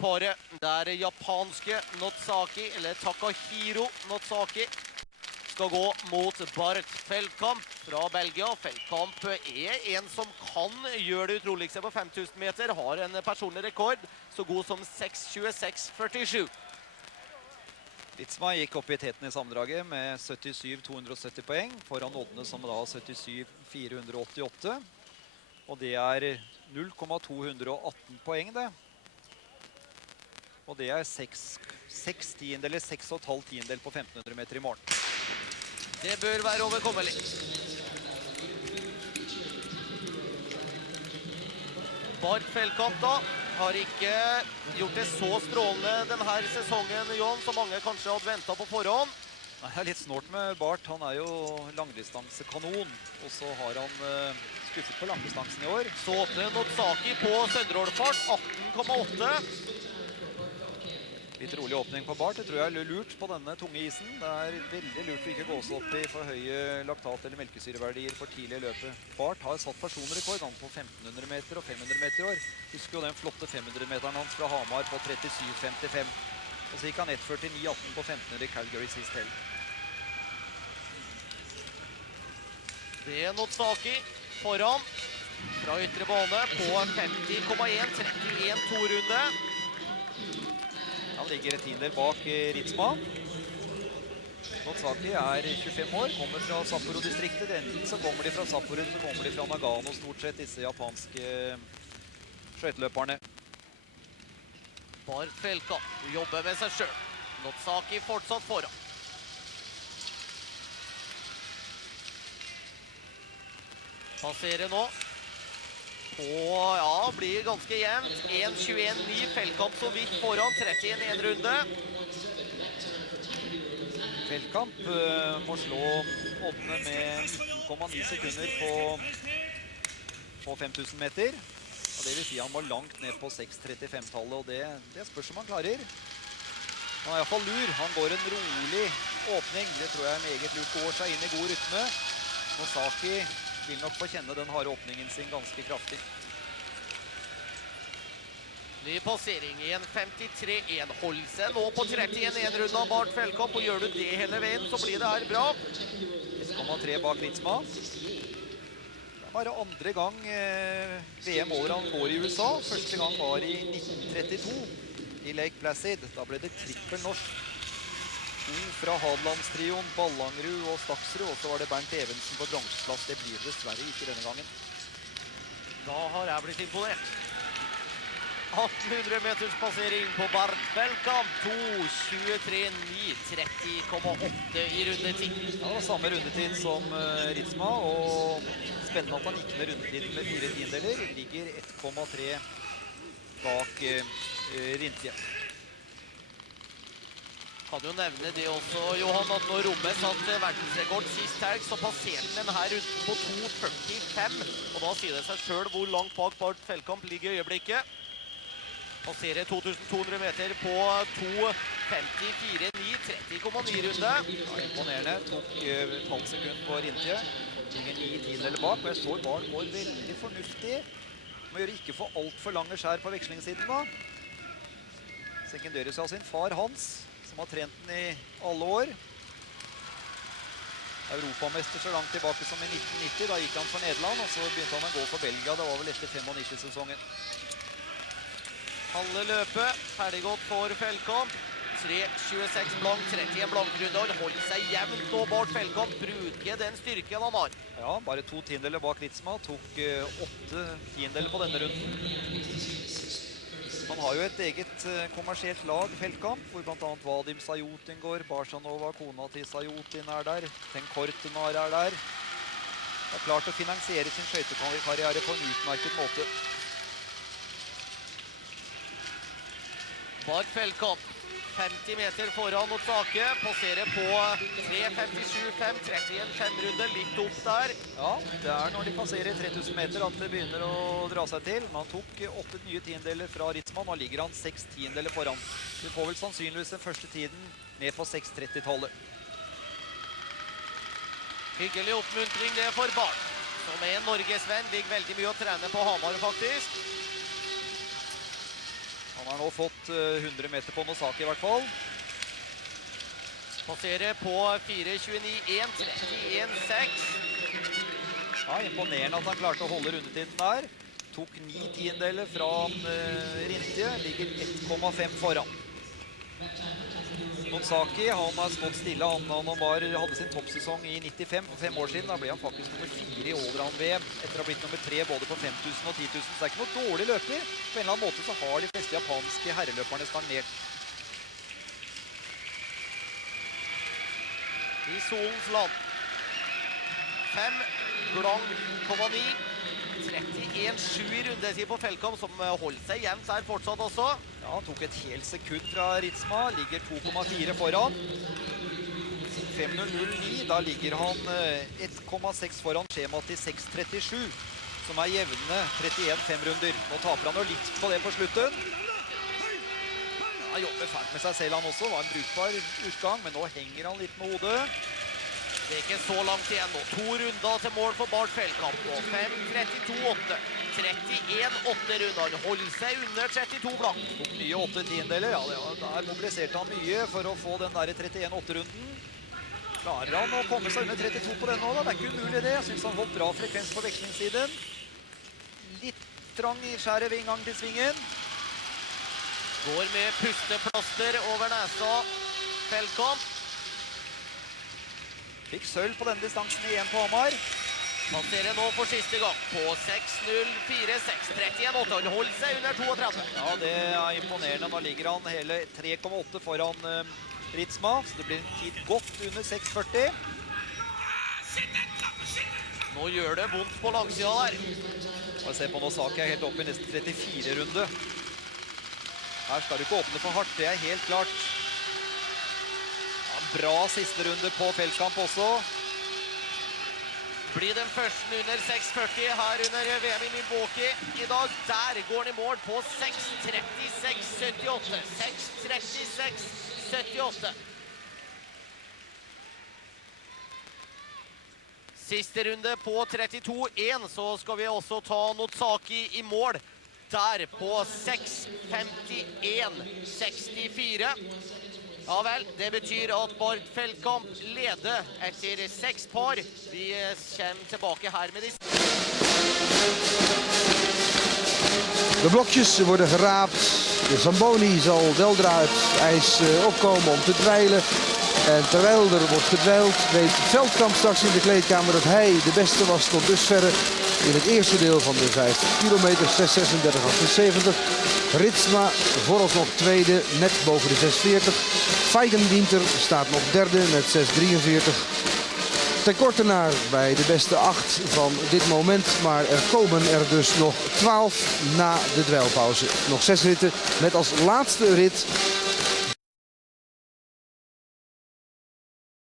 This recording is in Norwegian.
paret. Det er japanske Notsaki, eller Takahiro Notsaki, skal gå mot Bart Feldkamp fra Belgia. Feldkamp er en som kan gjøre det utroligste på 5000 meter, har en personlig rekord, så god som 6.26,47. Ritzma gikk opp i teten i sammendraget med 77,270 poeng, foran Odne som da har 77,488. Og det er 0,218 poeng det. Og det er 6 tiendeler, 6,5 tiendel på 1500 meter i morgen. Det bør være overkommelig. Bart Feldkamp da har ikke gjort det så strålende denne sesongen, Jon, som mange kanskje hadde ventet på forhånd. Nei, det er litt snålt med Bart. Han er jo langdistansekanon, og så har han skuffet på langdistansen i år. Så åpner Notsaki på Sønderholfart, 18,8. Litt rolig åpning på Bart. Det tror jeg er lurt på denne tunge isen. Det er veldig lurt å ikke gå så opp i for høye laktat- eller melkesyreverdier for tidlig i løpet. Bart har satt personrekord på 1500 meter og 500 meter i år. Husker jo den flotte 500-meteren hans fra Hamar på 37,55. Og så gikk han 1.49,18 på 1500 i Calgary sist helg. Det er Notsaki foran fra ytre bane på 50,1, 31-2-runde. Han ligger et tiendel bak Ritzma. Notsaki er 25 år, kommer fra Sapporo-distriktet. Enten så kommer de fra Sapporo, så kommer de fra Nagano, stort sett disse japanske skøyteløperne. Bart Feldkamp jobber med seg selv. Notsaki fortsatt foran. Passerer nå. Og ja, blir ganske jevnt. 1.21,9. Feldkamp så vidt foran. 31 runde. Feldkamp må slå Odne med 19,9 sekunder på 5000 meter. Og det vil si han må langt ned på 6.35-tallet, og det spørs om han klarer. Han er i hvert fall lur. Han går en rolig åpning. Det tror jeg er meget lurt. Går seg inn i god rytme. Notsaki vil nok få kjenne den harde åpningen sin ganske kraftig. Ny passering i en 53-1. Hold seg nå på 31 runde av Bart Feldkamp, og gjør du det hele veien, så blir det her bra. 1,3 bak Ritzma. Det er bare andre gang VM over han går i USA. Første gang var i 1932 i Lake Placid. Da ble det trippel norsk. 2 fra Hadelandstrioen, Ballangerud og Staksrud, og så var det Bernt Evensen på bronseplass. Det blir det dessverre ikke denne gangen. Da har jeg blitt imponert. 1800 meters passering på Bart Feldkamp. 2.23,9, 30,8 i rundetid. Ja, det var samme rundetid som Ritzma, og spennende at han gikk med rundetiden med 4 tiendeler. Ligger 1,3 bak Rintje. Kan jo nevne det også, Johan, at når Romme satt verdensrekord sist helg, så passerte den her runden på 2.45. Og da sier det seg selv hvor langt bak Bart Feldkamp ligger i øyeblikket. Passerer 2200 meter på 2.54,9, 30,9 runde. Ja, imponerende. Tok et halvt sekund på Rintje. Ligger 9 tiendeler bak, og jeg så Bart går veldig fornuftig. Må gjøre ikke for alt for lange skjær på vekslingssiden da. Sekunderes av sin far Hans, som har trent den i alle år. Europamester så langt tilbake som i 1990, da gikk han for Nederland, og så begynte han å gå for Belgia. Det var vel etter 95-sesongen. Halve løpet, ferdiggått for Feldkamp. 3.26 blank, 31 blankrunde. Han holder seg jevnt nå, Bart Feldkamp. Bruker den styrken han har. Ja, bare 2 tiendeler bak Ritzma. Tok 8 tiendeler på denne runden. Han har jo et eget kommersielt lag, Feldkamp, hvor blant annet Vadim Sajotin går, Barsanova, kona til Sajotin er der, Ten Kortenar er der. Han har klart å finansiere sin skøytekarriere på en utmerket måte. Bart Feldkamp, 50 meter foran Notsaki, passerer på 3.57,5, 31,5 runde, litt opp der. Ja, det er når de passerer 3000 meter at det begynner å dra seg til. Men han tok 8 nye tiendeler fra Ritzma, nå ligger han 6 tiendeler foran. Vi får vel sannsynligvis den første tiden ned på 6.30-tallet. Hyggelig oppmuntring det for Bart, som er en norgesvenn, ligger veldig mye å trene på Hamar faktisk. Han har nå fått 100 meter på Nosaki i hvert fall. Passerer på 4.29,1, 31,6. Ja, imponerende at han klarte å holde rundetiden der. Tok 9 tiendeler fra Rintje, ligger 1,5 foran. Nosaki, han har stått stille. Han hadde sin toppsesong i 95 for 5 år siden. Da ble han faktisk nummer 4 i allround-VM etter å ha blitt nummer 3 både på 5000 og 10 000. Så det er ikke noe dårlig løper. På en eller annen måte så har de fleste japanske herreløperne stagnert. I solens land. 5,9. 31,7 i rundetid på Feldkamp, som holdt seg jevnt her fortsatt også. Ja, han tok et helt sekund fra Ritsma, ligger 2,4 foran. 5.009, da ligger han 1,6 foran skjema til 6.37, som er jevne 31-5 runder. Nå taper han jo litt på det på slutten. Han jobber fælt med seg selv han også, var en brukbar utgang, men nå henger han litt med hodet. Det er ikke så langt igjen nå. 2 runder til mål for Bart Feldkamp nå. 5.32,8. 31,8 runder. Han holder seg under 32 blank. Tok nye 8 tiendeler. Ja, der mobiliserte han mye for å få den der 31,8-runden. Klarer han å komme seg under 32 på den nå da? Det er ikke umulig det. Jeg synes han holdt bra frekvens på vekslingssiden. Litt trang i skjæret ved inngang til svingen. Går med pusteplaster over nesa. Feldkamp. Fikk sølv på denne distansen igjen på Hamar. Passerer nå for siste gang på 6.04,6. 31,8. Han holder seg under 32. Ja, det er imponerende. Nå ligger han hele 3,8 foran Ritsma, så det blir en tid godt under 6.40. Nå gjør det vondt på langsida der. Og se på Nosaki er helt oppe i nesten 34 runde. Her skal du ikke åpne for hardt, det er helt klart. Bra siste runde på Feldkamp også. Blir den første under 6.40 her under VM i Milwaukee i dag. Der går han i mål på 6.36,78. 6.36,78. Siste runde på 32,1, så skal vi også ta Nosaki i mål. Der på 6.51,64. Ja vel, det betyr at Bart Feldkamp leder etter 6 par. Vi kommer tilbake her med disse. De blokjes worden geraapt. De Zamboni zal weldra het ijs opkomen om te dweilen. En terwijl er wordt gedwijld, weet Feldkamp straks in de kleedkamer dat hij de beste was tot dusverre in het eerste deel van de 50 kilometer. 6.36,78. Ritsma vooralsnog tweede, net boven de 6.40. Feigenwinter staat nog derde met 6.43. Ten korte naar bij de beste 8 van dit moment. Maar er komen er dus nog 12 na de dweilpauze. Nog 6 ritten met als laatste rit